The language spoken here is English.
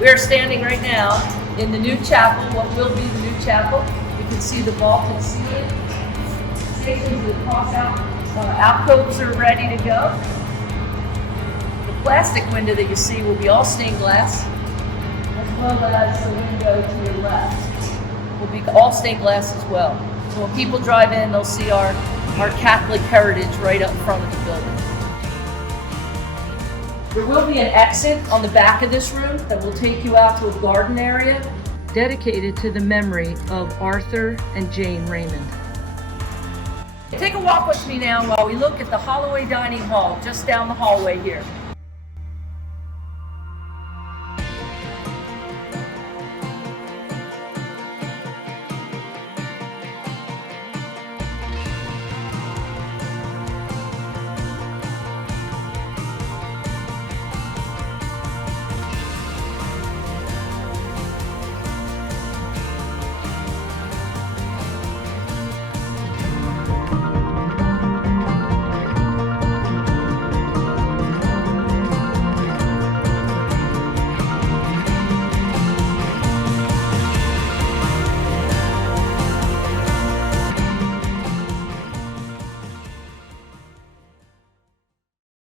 We are standing right now in the new chapel, what will be the new chapel. You can see the vaulted ceiling. Stations with cross-out alcoves are ready to go. The plastic window that you see will be all stained glass, as well as the window to your left will be all stained glass as well. So when people drive in, they'll see our Catholic heritage right up front of the building. There will be an exit on the back of this room that will take you out to a garden area dedicated to the memory of Arthur and Jane Raymond. Take a walk with me now while we look at the Holloway Dining Hall just down the hallway here.